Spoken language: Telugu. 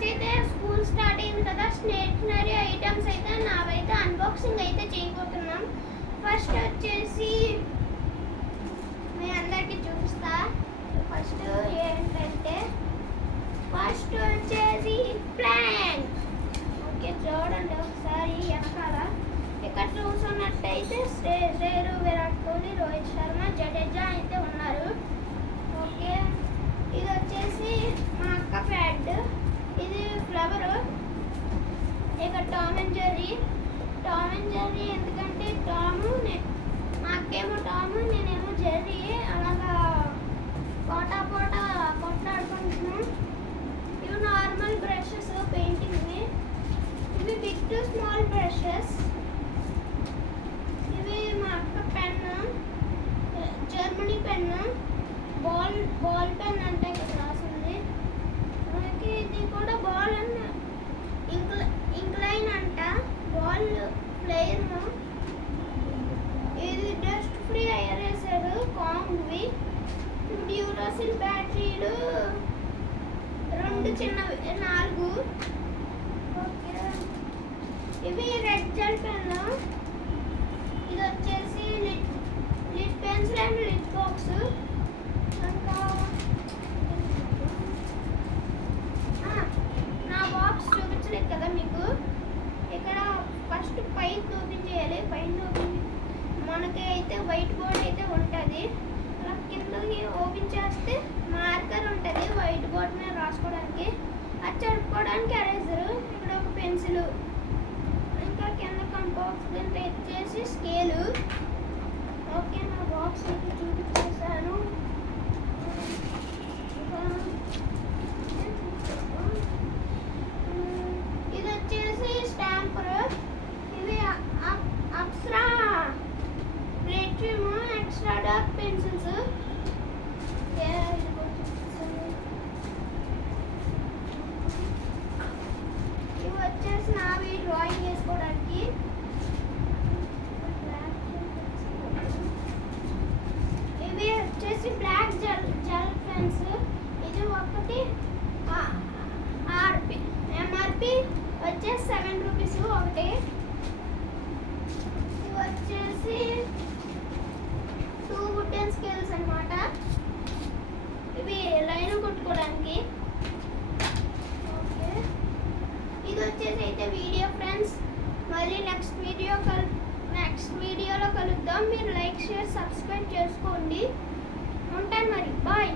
ఈరోజైతే స్కూల్ స్టార్ట్ అయింది కదా, స్టేషనరీ ఐటమ్స్ అయితే నావైతే అన్బాక్సింగ్ అయితే చేయబోతున్నాం. ఫస్ట్ వచ్చేసి మీ అందరికీ చూపిస్తా. ఫస్ట్ ఏంటంటే ఫస్ట్ వచ్చేసి ప్లాంక్. ఓకే, చూడండి ఒకసారి వెనకాల. ఇక్కడ చూసుకున్నట్టయితే శ్రేయస్, విరాట్ కోహ్లీ, రోహిత్ శర్మ, జడేజా అయితే ఉన్నారు. ఓకే, ఇది వచ్చేసి మా అక్క ప్యాడ్. ఇది ఫ్లవర్. ఇక టామ్ అండ్ జెర్రీ ఎందుకంటే టాము, మా అక్కేమో టాము, నేనేమో జెర్రీ. అలాగా పోటా కొట్లాడుకుంటున్నాం. ఇవి నార్మల్ బ్రషెస్ పెయింటింగ్వి. ఇవి బిగ్ టు స్మాల్ బ్రషెస్. ఇవి మా అక్క pen, Germany pen, ball pen అంటే ఇక్కడ రాసింది. మనకి ఇది కూడా బాల్ అండ్ ఇంక్లైన్ అంట, బాల్ ప్లేయర్. ఇది డస్ట్ ఫ్రీ ఎరేజర్ కాంగ్వి. డ్యూరాసిల్ బ్యాటరీలు 2 చిన్నవి 4. ఓకే, ఇవి రెడ్ జెల్ పెన్ను. ఇది వచ్చేసి lid pencil and lid box. నా బాక్స్ చూపించలేదు కదా మీకు. ఇక్కడ ఫస్ట్ పైన ఓపెన్ చేయాలి. మనకి అయితే వైట్ బోర్డ్ అయితే ఉంటుంది. అలా కిందకి ఓపెన్ చేస్తే మార్కర్ ఉంటుంది వైట్ బోర్డ్ మీద రాసుకోవడానికి. అది చెప్పుకోవడానికి ఎరేజరు. ఇక్కడ ఒక పెన్సిల్. ఇంకా కింద కంపాక్స్ వచ్చేసి స్కేలు. ఓకే, నా బాక్స్ అయితే చూపించేసాను. ఇది వచ్చేసి స్టాంపర్. ఇవి అప్సరా ప్లేట్రిమ్ ఎక్స్ట్రా డార్క్ పెన్సిల్స్. ఇవి వచ్చేసి నావి డ్రాయింగ్ చేసుకోవడానికి. ఇవి వచ్చేసి బ్లాక్ జెల్ పెన్స్. ఇది ఒకటి ఎంఆర్పి వచ్చేసి 7 రూపీస్ ఒకటి. ఇవి వచ్చేసి 2 వుడెన్ స్కేల్స్ అనమాట. ఇవి లైన్ కొట్టుకోవడానికి. ఓకే, ఇది వచ్చేసి అయితే వీడియో ఫ్రెండ్స్. మళ్ళీ నెక్స్ట్ వీడియోలో కలుద్దాం. మీరు లైక్, షేర్, సబ్స్క్రైబ్ చేసుకోండి. ఉంటాను మరి, బాయ్.